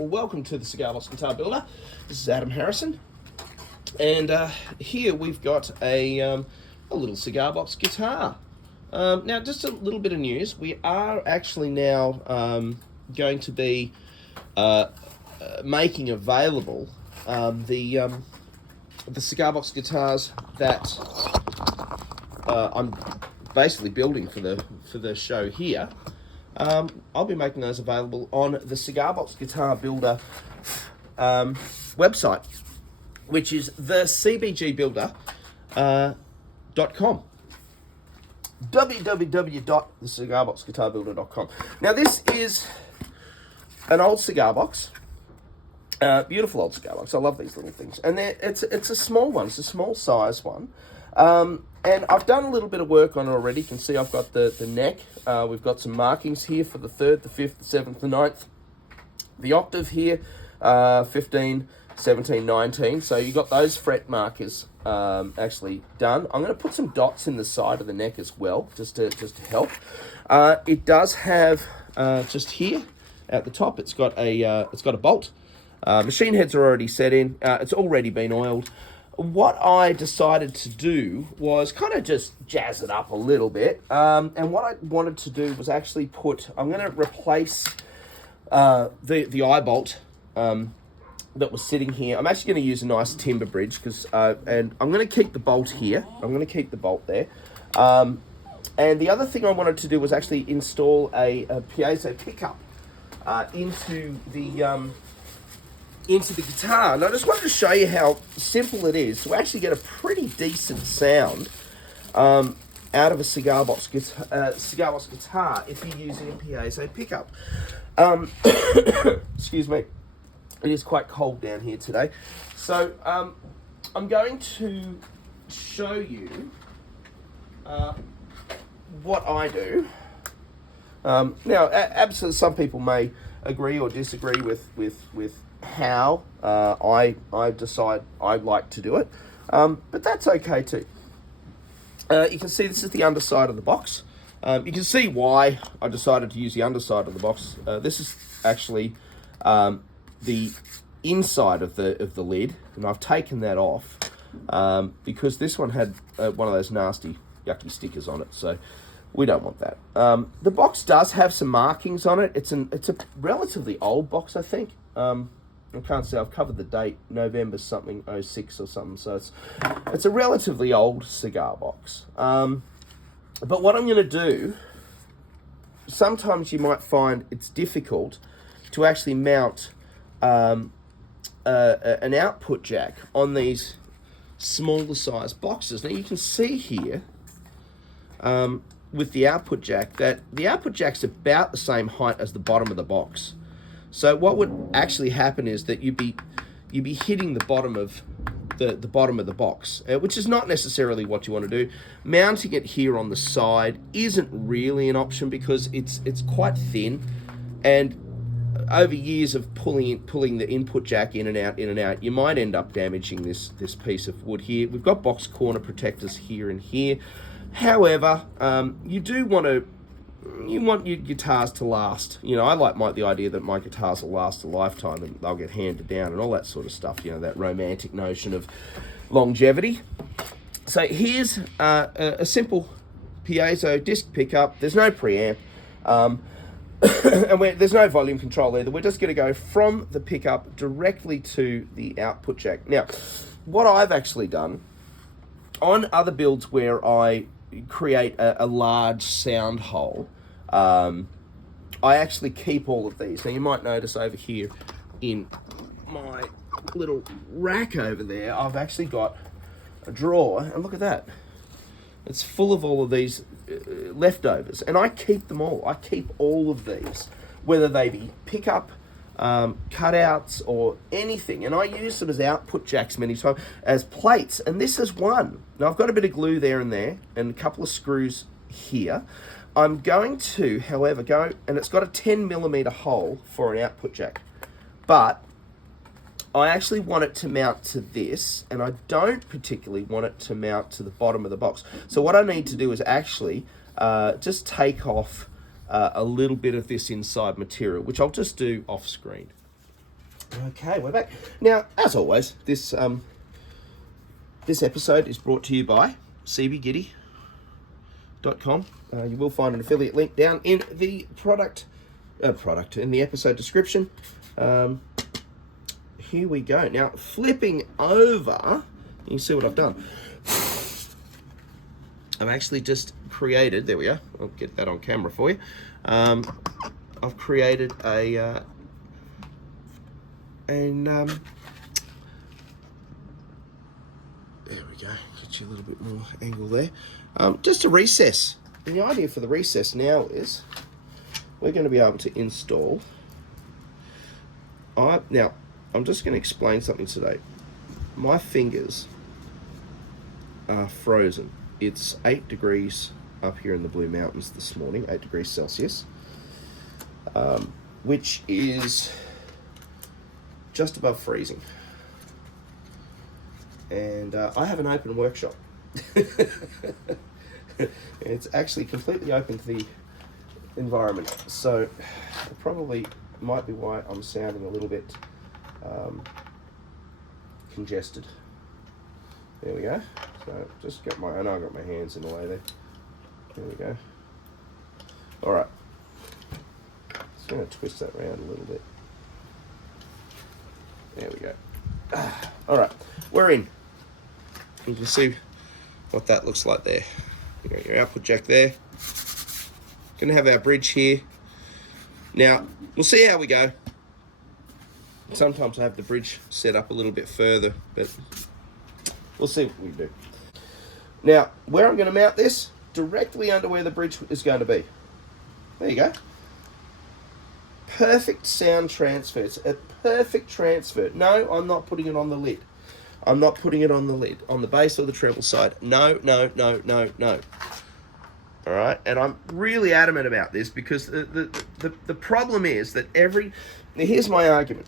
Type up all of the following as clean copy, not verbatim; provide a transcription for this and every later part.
Well, welcome to the Cigar Box Guitar Builder. This is Adam Harrison, and here we've got a little cigar box guitar. Now, just a little bit of news. We are actually now going to be making available the cigar box guitars that I'm basically building for the show here. I'll be making those available on the Cigar Box Guitar Builder website, which is thecbgbuilder.com. www.thecigarboxguitarbuilder.com. Now, this is an old cigar box. Beautiful old cigar box. I love these little things. And it's a small one. It's a small size one. And I've done a little bit of work on it already. You can see I've got the neck. We've got some markings here for the 3rd, the 5th, the 7th, the 9th. The octave here, 15, 17, 19. So you got those fret markers actually done. I'm going to put some dots in the side of the neck as well, just to help. It does have just here at the top. It's got a bolt. Machine heads are already set in. It's already been oiled. What I decided to do was kind of just jazz it up a little bit. And what I wanted to do was actually I'm going to replace the eye bolt that was sitting here. I'm actually going to use a nice timber bridge and I'm going to keep the bolt here. I'm going to keep the bolt there. And the other thing I wanted to do was actually install a piezo pickup into the guitar, and I just wanted to show you how simple it is to actually get a pretty decent sound out of a cigar box guitar if you're using a piezo pickup. Excuse me, it is quite cold down here today, so I'm going to show you what I do. Now, absolutely, some people may agree or disagree with how I decide I like to do it, but that's okay too. You can see this is the underside of the box. You can see why I decided to use the underside of the box. This is actually the inside of the lid, and I've taken that off because this one had one of those nasty yucky stickers on it, so we don't want that. The box does have some markings on it. It's a relatively old box, I think. I can't say, I've covered the date, November something, 06 or something, so it's a relatively old cigar box. But what I'm going to do, sometimes you might find it's difficult to actually mount an output jack on these smaller size boxes. Now you can see here with the output jack that the output jack's about the same height as the bottom of the box. So what would actually happen is that you'd be hitting the bottom of the bottom of the box, which is not necessarily what you want to do. Mounting it here on the side isn't really an option because it's quite thin, and over years of pulling the input jack in and out, you might end up damaging this piece of wood here. We've got box corner protectors here and here. However, you want your guitars to last. You know, I like the idea that my guitars will last a lifetime and they'll get handed down and all that sort of stuff. You know, that romantic notion of longevity. So here's a simple piezo disc pickup. There's no preamp, and there's no volume control either. We're just going to go from the pickup directly to the output jack. Now, what I've actually done on other builds where I create a large sound hole, I actually keep all of these. Now you might notice over here in my little rack over there, I've actually got a drawer, and look at that. It's full of all of these leftovers, and I keep them all. I keep all of these, whether they be pickup, cutouts, or anything, and I use them as output jacks many times, as plates, and this is one. Now I've got a bit of glue there and a couple of screws here. I'm going to, however, and it's got a 10mm hole for an output jack, but I actually want it to mount to this, and I don't particularly want it to mount to the bottom of the box. So what I need to do is actually just take off a little bit of this inside material, which I'll just do off screen. Okay, we're back. Now, as always, this episode is brought to you by cbgiddy.com. You will find an affiliate link down in the in the episode description. Here we go. Now, flipping over, you see what I've done. I've actually just created, there we go, I'll get that on camera for you. I've created there we go, get you a little bit more angle there. Just a recess. And the idea for the recess now is we're going to be able to install. Now, I'm just going to explain something today. My fingers are frozen. It's 8 degrees up here in the Blue Mountains this morning, 8 degrees Celsius, which is just above freezing. And I have an open workshop. It's actually completely open to the environment, so it probably might be why I'm sounding a little bit congested. There we go. So just got I know I got my hands in the way there. There we go. All right. Just going to twist that around a little bit. There we go. All right, we're in. You can see what that looks like there. You got your output jack there. Gonna have our bridge here. Now, we'll see how we go. Sometimes I have the bridge set up a little bit further, but we'll see what we do. Now, where I'm going to mount this, directly under where the bridge is going to be. There you go. Perfect sound transfer. It's a perfect transfer. No, I'm not putting it on the lid. I'm not putting it on the lid, on the bass or the treble side. No. All right, and I'm really adamant about this because the problem is that here's my argument.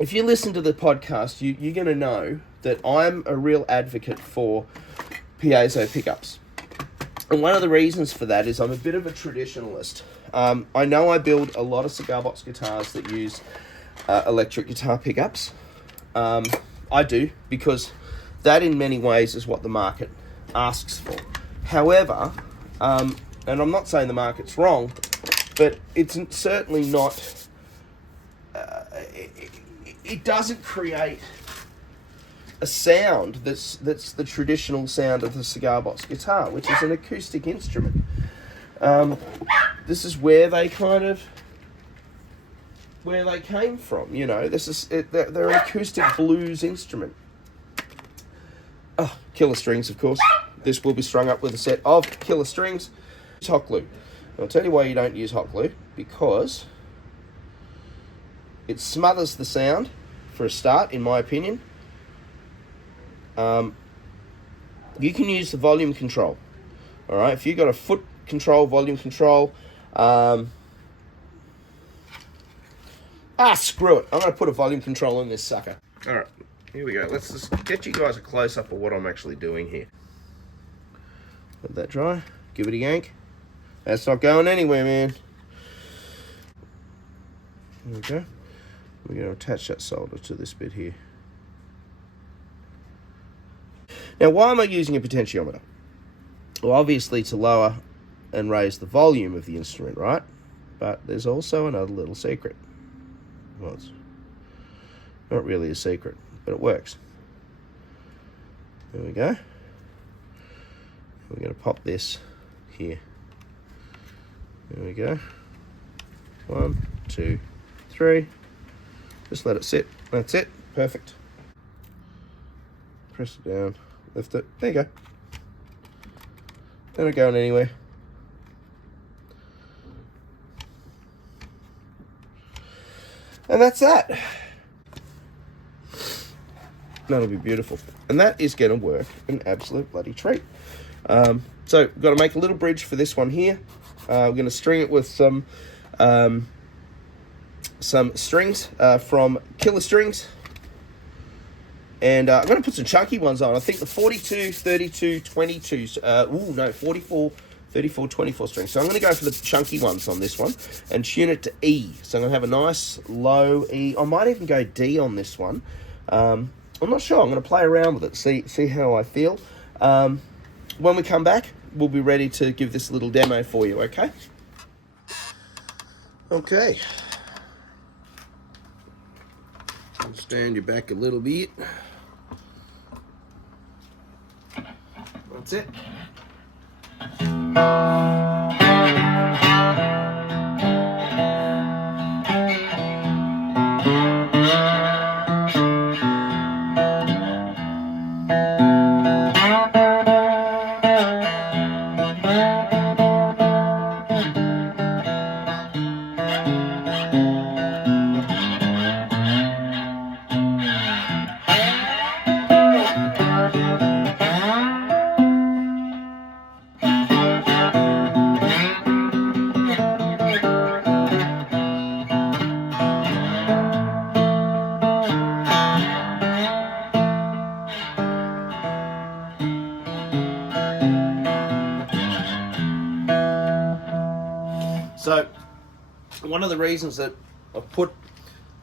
If you listen to the podcast, you're going to know that I'm a real advocate for piezo pickups. And one of the reasons for that is I'm a bit of a traditionalist. I know I build a lot of cigar box guitars that use electric guitar pickups. I do, because that in many ways is what the market asks for. However, and I'm not saying the market's wrong, but it's certainly not, it doesn't create a sound that's the traditional sound of the cigar box guitar, which is an acoustic instrument. This is where they came from, you know. They're an acoustic blues instrument. Oh, killer strings, of course. This will be strung up with a set of killer strings. It's hot glue. I'll tell you why you don't use hot glue, because it smothers the sound for a start, in my opinion. You can use the volume control. All right, if you've got a foot control, volume control, screw it. I'm going to put a volume control on this sucker. All right, here we go. Let's just get you guys a close-up of what I'm actually doing here. Let that dry. Give it a yank. That's not going anywhere, man. There we go. We're going to attach that solder to this bit here. Now, why am I using a potentiometer? Well, obviously to lower and raise the volume of the instrument, right? But there's also another little secret. Well, it's not really a secret, but it works. There we go. We're going to pop this here. There we go. 1, 2, 3. Just let it sit. That's it. Perfect. Press it down. Lift it. There you go. They're not going anywhere. And that's that. That'll be beautiful. And that is going to work an absolute bloody treat. So we've got to make a little bridge for this one here. We're going to string it with some strings from Killer Strings. And I'm going to put some chunky ones on. I think the 42, 32, 22s, 44, 34, 24 strings. So I'm going to go for the chunky ones on this one and tune it to E. So I'm going to have a nice low E. I might even go D on this one. I'm not sure. I'm going to play around with it, see how I feel. When we come back, we'll be ready to give this little demo for you, okay? Okay. Stand you back a little bit. That's it. So, one of the reasons that I've put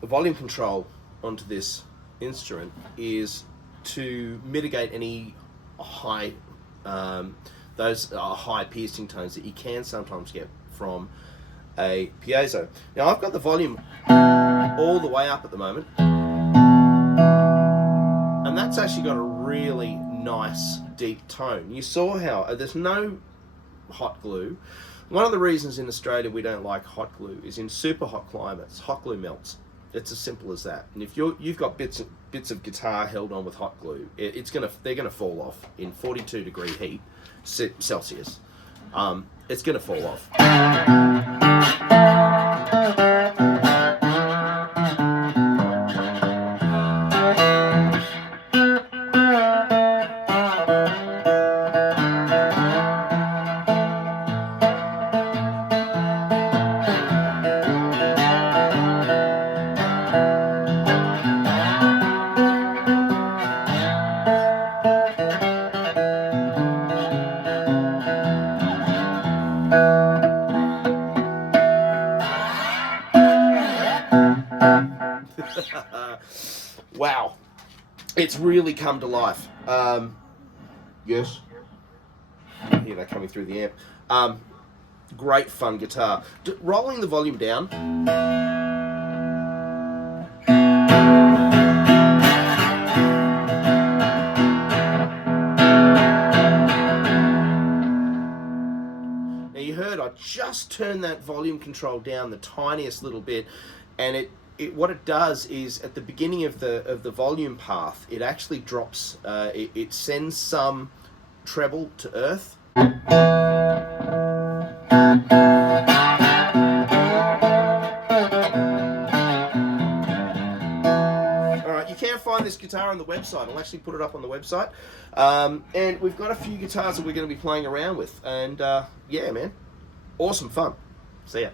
the volume control onto this instrument is to mitigate any high, those high piercing tones that you can sometimes get from a piezo. Now I've got the volume all the way up at the moment, and that's actually got a really nice deep tone. You saw how there's no hot glue. One of the reasons in Australia we don't like hot glue is in super hot climates, hot glue melts. It's as simple as that. And if you've got bits of guitar held on with hot glue, they're gonna fall off in 42-degree heat Celsius. It's gonna fall off. Wow, it's really come to life. Yes, here they're coming through the amp. Great fun guitar. Rolling the volume down. Now you heard I just turned that volume control down the tiniest little bit, and what it does is at the beginning of the volume path, it actually drops. It sends some treble to earth. Alright, you can find this guitar on the website. I'll actually put it up on the website. And we've got a few guitars that we're going to be playing around with. And yeah, man, awesome fun. See ya.